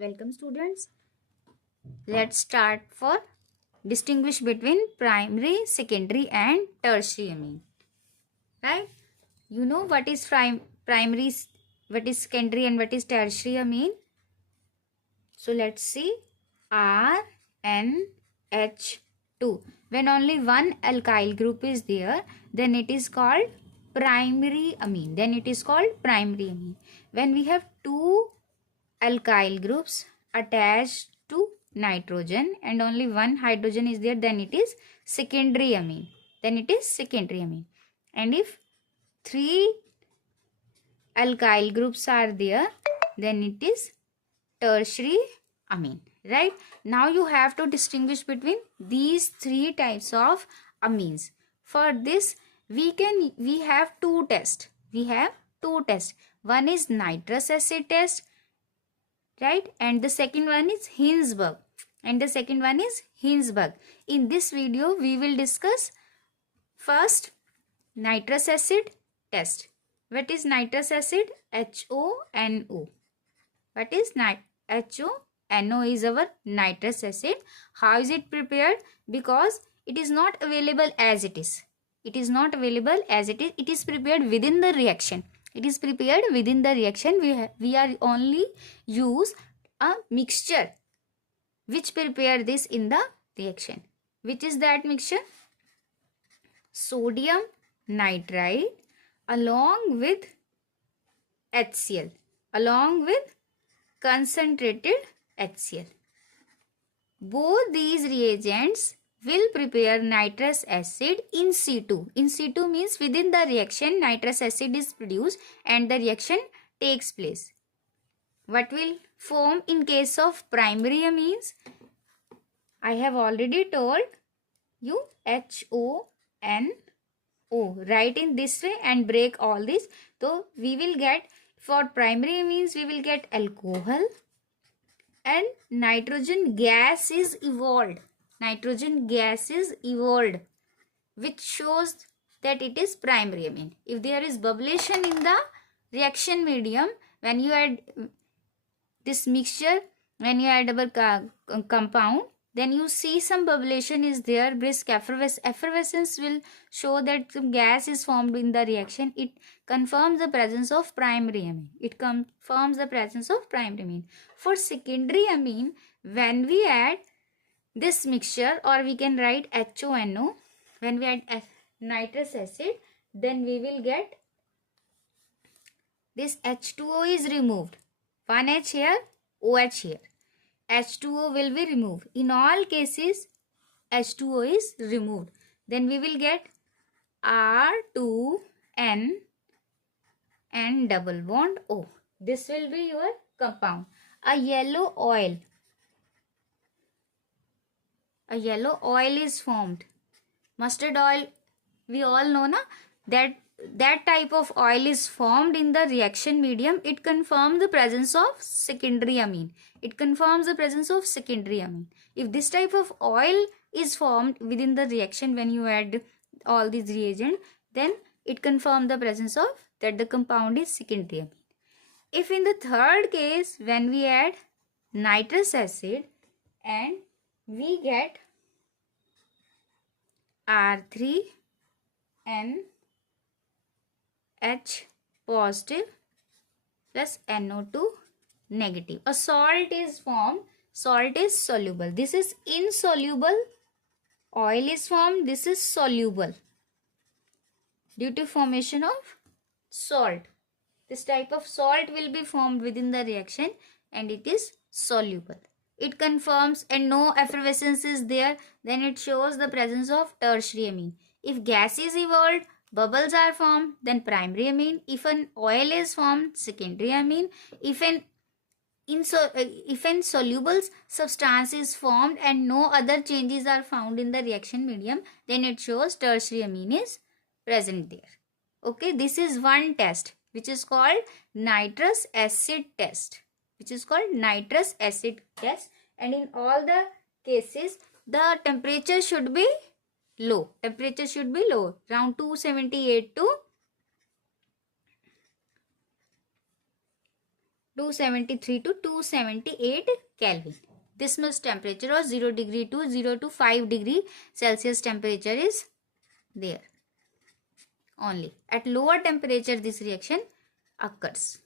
Welcome students. Let's start for distinguish between primary, secondary and tertiary amine. Right? You know what is primary, what is secondary and what is tertiary amine. So let's see. R, N, H, 2. When only one alkyl group is there, then it is called primary amine. When we have two alkyl groups attached to nitrogen and only one hydrogen is there, then it is secondary amine. And if three alkyl groups are there, then it is tertiary amine. Right? Now you have to distinguish between these three types of amines. For this we have two tests. One is nitrous acid test, right? And the second one is Hinsberg. In this video, we will discuss first nitrous acid test. What is nitrous acid? HONO. What is HONO is our nitrous acid. How is it prepared? Because it is not available as it is. It is prepared within the reaction. We are only use a mixture which prepare this in the reaction. Which is that mixture? Sodium nitrite along with HCl, along with concentrated HCl. Both these reagents will prepare nitrous acid in situ. In situ means within the reaction nitrous acid is produced and the reaction takes place. What will form in case of primary amines? I have already told you HONO. Write in this way and break all this. So we will get, for primary amines we will get alcohol and nitrogen gas is evolved. Which shows that it is primary amine. If there is bubblation in the reaction medium, when you add this mixture, when you add our compound, then you see some bubblation is there. Brisk effervescence will show that some gas is formed in the reaction. It confirms the presence of primary amine. For secondary amine, when we add this mixture, or we can write HONO, when we add nitrous acid, then we will get this H2O is removed. One H here, OH here. H2O will be removed. In all cases, H2O is removed. Then we will get R2N and double bond O. This will be your compound. A yellow oil is formed. Mustard oil, we all know na, that type of oil is formed in the reaction medium. It confirms the presence of secondary amine. If this type of oil is formed within the reaction when you add all these reagents, then it confirms the presence of that the compound is secondary amine. If in the third case, when we add nitrous acid and we get R3NH positive plus NO2 negative. A salt is formed. Salt is soluble. This is insoluble. Oil is formed. This is soluble due to formation of salt. This type of salt will be formed within the reaction and it is soluble. It confirms and no effervescence is there, then it shows the presence of tertiary amine. If gas is evolved, bubbles are formed, then primary amine. If an oil is formed, secondary amine. If an insoluble substance is formed and no other changes are found in the reaction medium, then it shows tertiary amine is present there. Okay, this is one test which is called nitrous acid test. And in all the cases, the temperature should be low. Around 278 to 273 to 278 Kelvin. This much temperature or 0 degree to 0 to 5 degree Celsius temperature is there only. At lower temperature this reaction occurs.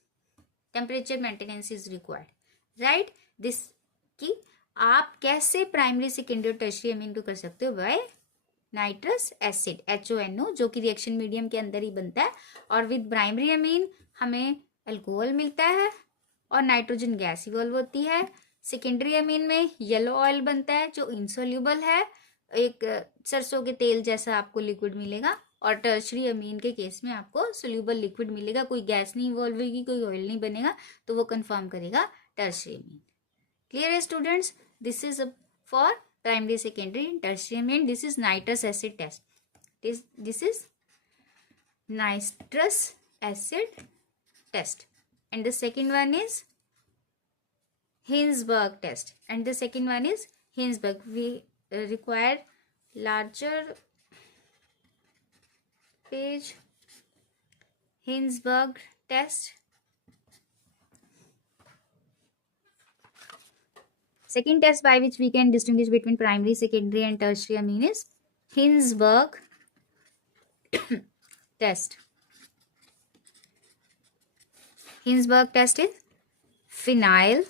Temperature maintenance is required. Right? This कि आप कैसे primary secondary और tertiary अमीन को कर सकते हो bye nitrous acid HONO, जो कि रिएक्शन मीडियम के अंदर ही बनता है, और विद प्राइमरी अमीन हमें अल्कोहल मिलता है और नाइट्रोजन गैस इवॉल्व होती है. सेकेंडरी अमीन में येलो ऑयल बनता है जो इनसोल्यूबल है, एक सरसों के तेल जैसा आपको लिक्विड मिलेगा, और टर्शरी अमीन के केस में आपको सोल्यूबल लिक्विड मिलेगा, कोई गैस नहीं इवॉल्व होगी, कोई ऑयल नहीं बनेगा, तो वो कंफर्म करेगा टर्शरी अमीन. क्लियर है students? This is for primary secondary tertiary amine. This is nitrous acid test. This is nitrous acid test, and the second one is Hinsberg test, and the second one is Hinsberg. We require larger page. Hinsberg test. Second test by which we can distinguish between primary, secondary and tertiary amine is Hinsberg test. Hinsberg test is phenyl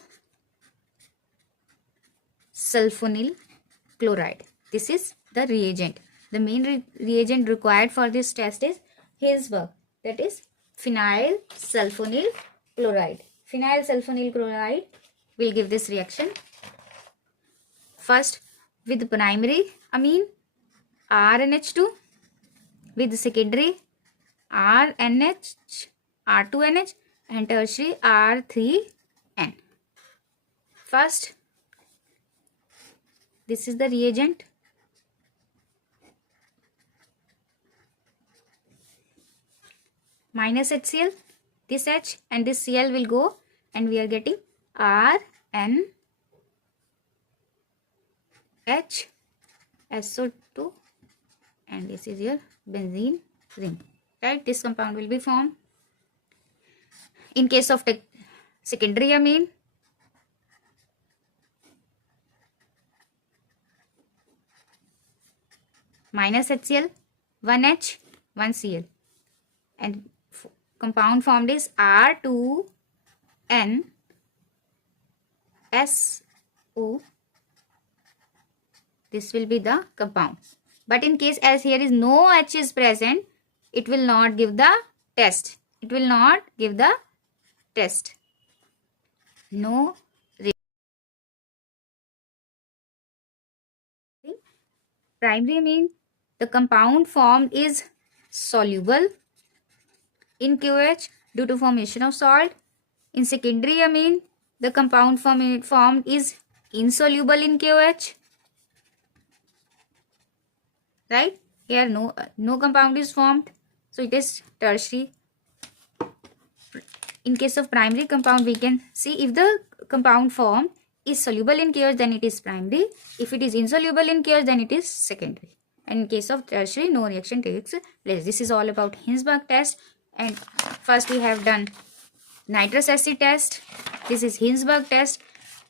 sulfonyl chloride. This is the reagent. The main reagent required for this test is Hinsberg, that is phenyl sulfonyl chloride. Phenyl sulfonyl chloride will give this reaction. First with primary amine RNH2, with secondary RNH, R2NH, and tertiary R3N. First, this is the reagent. Minus HCl, this H and this Cl will go, and we are getting RN H SO2, and this is your benzene ring. Right? This compound will be formed. In case of secondary amine, minus HCl, 1H, 1Cl, and compound formed is R2N SO. This will be the compound. But in case as here is no H is present, it will not give the test. It will not give the test. No. Primary amine, the compound formed is soluble in QH due to formation of salt. In secondary amine, the compound formed is insoluble in QH. Right? Here no compound is formed, so it is tertiary. In case of primary compound, we can see if the compound formed is soluble in KOH, then it is primary. If it is insoluble in KOH, then it is secondary. And in case of tertiary, no reaction takes place. This is all about Hinsberg test. And first we have done nitrous acid test. This is Hinsberg test.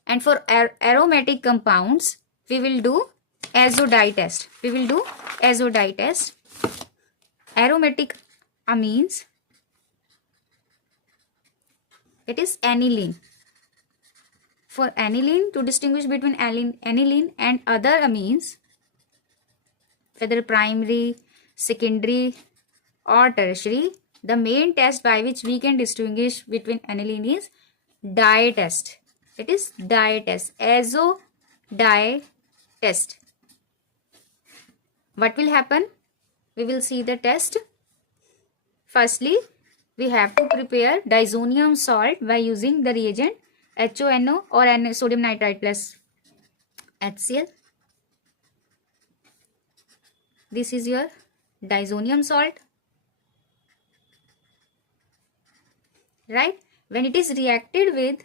And for aromatic compounds, we will do azo dye test. We will do azo dye test. Aromatic amines, it is aniline. For aniline, to distinguish between aniline and other amines, whether primary, secondary or tertiary, the main test by which we can distinguish between aniline is dye test. It is dye test, azo dye test. What will happen? We will see the test. Firstly, we have to prepare disonium salt by using the reagent HONO or sodium nitrite plus HCl. This is your disonium salt. Right? When it is reacted with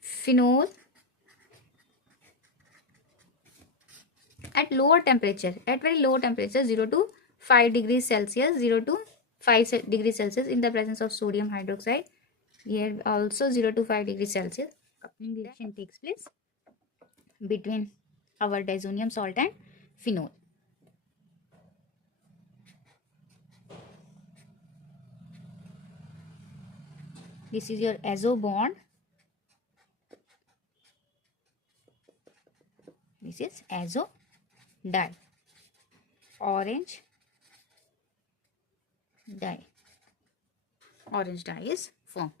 phenol at lower temperature, at very low temperature, 0 to 5 degrees Celsius, 0 to 5 degrees Celsius in the presence of sodium hydroxide. Here also 0 to 5 degrees Celsius. Coupling reaction takes place between our diazonium salt and phenol. This is your azo bond. This is azo dye. Orange dye. Orange dye is formed.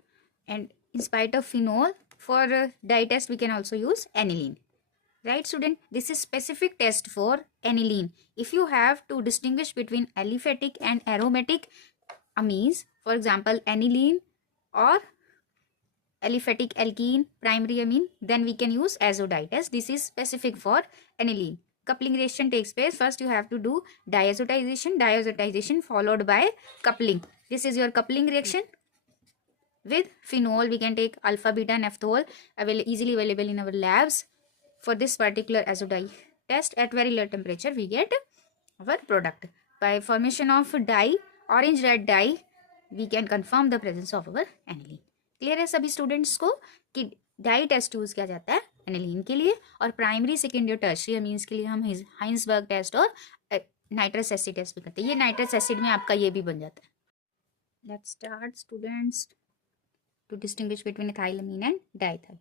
And in spite of phenol, for dye test we can also use aniline. Right, student? This is specific test for aniline. If you have to distinguish between aliphatic and aromatic amines, for example, aniline or aliphatic alkene primary amine, then we can use azo dye test. This is specific for aniline. Coupling reaction takes place. First you have to do diazotization followed by coupling. This is your coupling reaction. With phenol we can take alpha beta naphthol, easily available in our labs. For this particular azo dye test, at very low temperature we get our product. By formation of dye, orange red dye, we can confirm the presence of our aniline. Clear है सभी students को कि die test use किया जाता है aniline के लिए, और प्राइमरी सेकेंडरी और टर्शियरी अमीन्स के लिए हम हाइंसबर्ग टेस्ट और नाइट्रस एसिड टेस्ट भी करते हैं. ये नाइट्रस एसिड में आपका ये भी बन जाता है. Let's start students to distinguish between ethylamine and diethyl.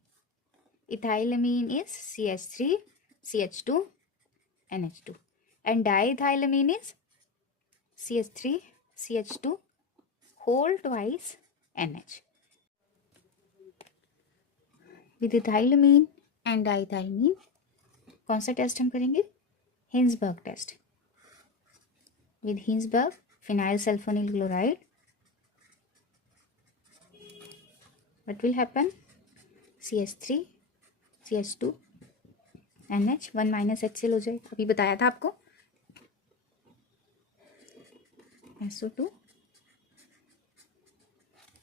Ethylamine is CH3, CH2, NH2, and diethylamine is CH3, CH2 whole twice NH. With ethylamine and diethylamine कौन सा टेस्ट हम करेंगे? Hinsberg test. With Hinsberg phenyl sulfonyl chloride, what will happen? CH3, CH2, NH, 1 minus HCl हो जाएगा. अभी बताया था आपको. SO2,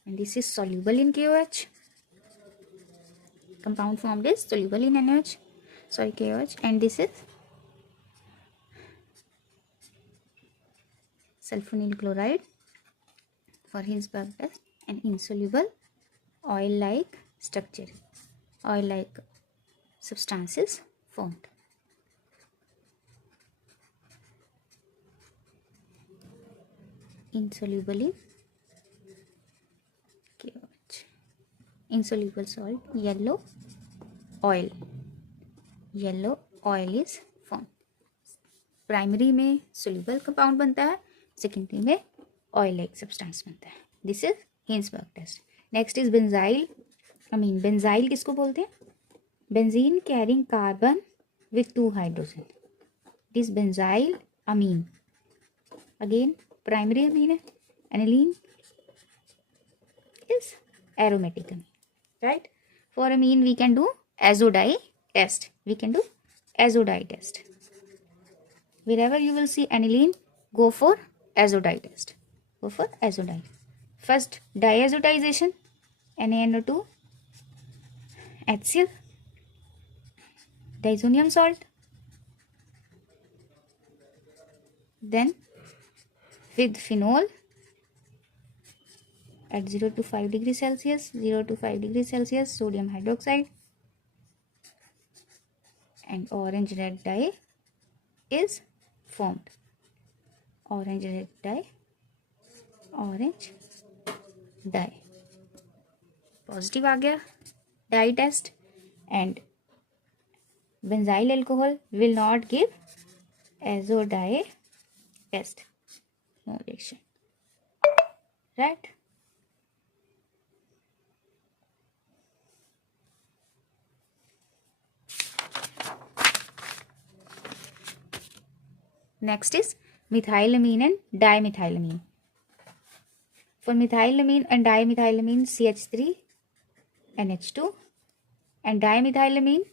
and this is soluble in KOH. Compound formed is soluble in NaOH, KOH, and this is sulfonyl chloride for Hinsberg test, and insoluble oil-like structure, oil-like substances formed. Insoluble in KOH. Insoluble salt, yellow oil. Yellow oil is formed. Primary में soluble compound बनता है, secondary में oil like substance बनता है. This is Hinsberg test. Next is benzyl amine. Benzyl किसको बोलते हैं? Benzene carrying carbon with 2 hydrogen. This benzyl amine again primary amine है. Aniline is aromatic amine, right? For amine we can do azo dye test. We can do azo dye test. Wherever you will see aniline, go for azo dye test. Go for azo dye. First diazotization, NaNO2, HCl, diazonium salt. Then with phenol at 0 to 5 degrees Celsius, 0 to 5 degrees Celsius, sodium hydroxide, and orange red dye is formed. Orange red dye, orange dye. Positive आ गया dye test, and benzyl alcohol will not give azo dye test. No reaction, right? Next is methylamine and dimethylamine. For methylamine and dimethylamine, CH3, NH2, and dimethylamine,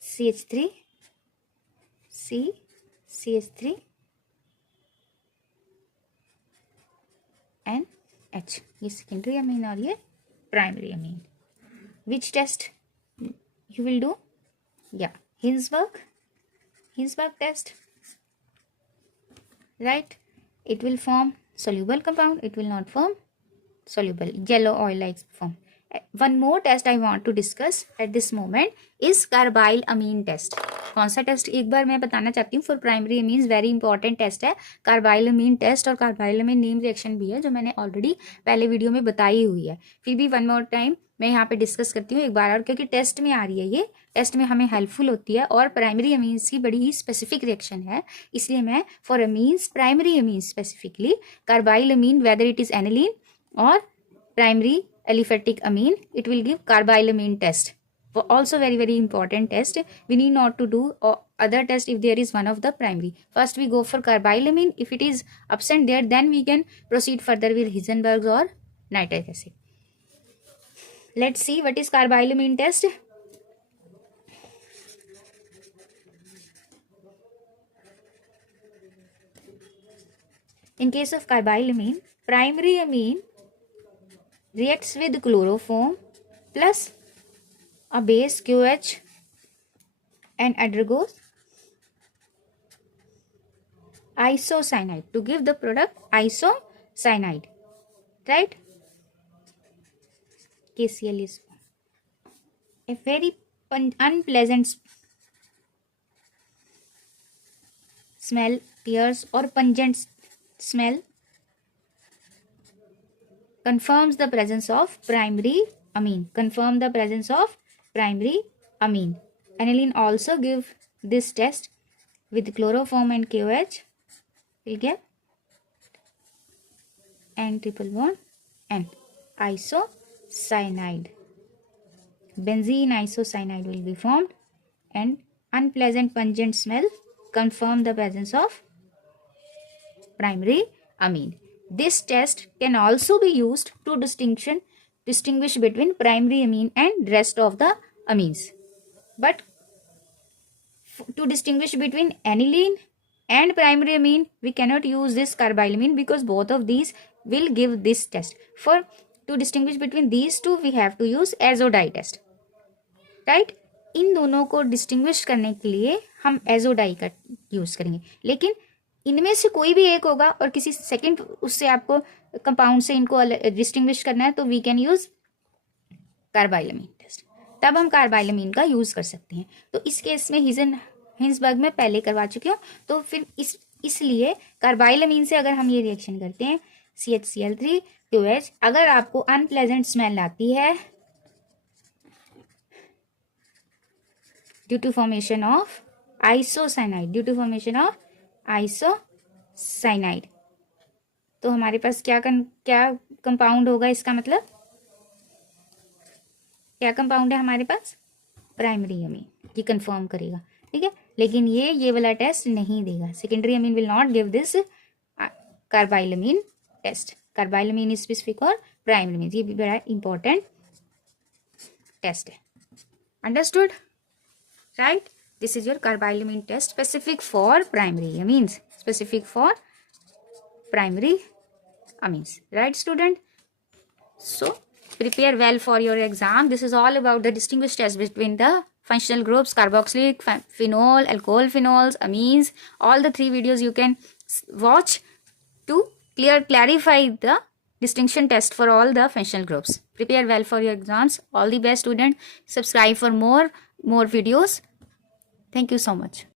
CH3, C, CH3, and H. ये secondary amine और ये primary amine. Which test you will do? Yeah, Hinsberg test. Right, it will form soluble compound, it will not form soluble yellow oil like form. One more test I want to discuss at this moment is carbylamine test. कौन सा टेस्ट एक बार मैं बताना चाहती हूँ for primary amines, very important test है कार्बाइल अमीन टेस्ट. और कार्बाइल अमीन नीम रिएक्शन भी है जो मैंने ऑलरेडी पहले वीडियो में बताई हुई है. फिर भी वन मोर टाइम मैं यहाँ पे डिस्कस करती हूँ एक बार और, क्योंकि टेस्ट में आ रही है, ये टेस्ट में हमें हेल्पफुल होती है और प्राइमरी अमीन्स की बड़ी ही स्पेसिफिक रिएक्शन है. इसलिए मैं for amines, primary amines specifically carbylamine, whether it is aniline or primary aliphatic amine, it will give carbyl amine test. Also very important test. We need not to do other test if there is one of the primary. First we go for carbyl amine. If it is absent there, then we can proceed further with Heisenberg's or nitric acid. Let's see what is carbyl amine test. In case of carbyl amine, primary amine reacts with chloroform plus a base QH and undergoes isocyanide to give the product isocyanide, right? KCl is a very unpleasant smell, appears or pungent smell, confirms the presence of primary amine. Confirm the presence of primary amine. Aniline also give this test with chloroform and KOH. Will get N triple bond and isocyanide. Benzene isocyanide will be formed and unpleasant pungent smell confirm the presence of primary amine. This test can also be used to distinguish between primary amine and rest of the amines. But to distinguish between aniline and primary amine, we cannot use this carbylamine because both of these will give this test. To distinguish between these two, we have to use azo dye test, right? इन दोनों को distinguish करने के लिए हम azo die का use करेंगे, लेकिन इनमें से कोई भी एक होगा और किसी सेकंड उससे आपको कंपाउंड से इनको डिस्टिंग्विश करना है तो वी कैन यूज कार्बाइलमीन टेस्ट. तब हम कार्बाइलमीन का यूज कर सकते हैं. तो इस केस में हिंसबर्ग में पहले करवा चुके हो, तो फिर इसलिए कार्बाइलमीन से अगर हम ये रिएक्शन करते हैं CHCl3QH, अगर आपको अनप्लेजेंट स्मेल आती है due to formation of isocyanide, तो हमारे पास क्या कंपाउंड होगा, इसका मतलब क्या कंपाउंड है हमारे पास, प्राइमरी अमीन. ये कंफर्म करेगा, ठीक है. लेकिन ये वाला टेस्ट नहीं देगा. Secondary amine will not give this carbylamine test. Carbylamine is specific और प्राइमरी अमीन, ये भी बड़ा इंपॉर्टेंट टेस्ट है. Understood, right? This is your carbylamine test specific for primary amines. Right, student? So, prepare well for your exam. This is all about the distinguished test between the functional groups, carboxylic, phenol, alcohol phenols, amines. All the 3 videos you can watch to clarify the distinction test for all the functional groups. Prepare well for your exams. All the best, student. Subscribe for more videos. Thank you so much.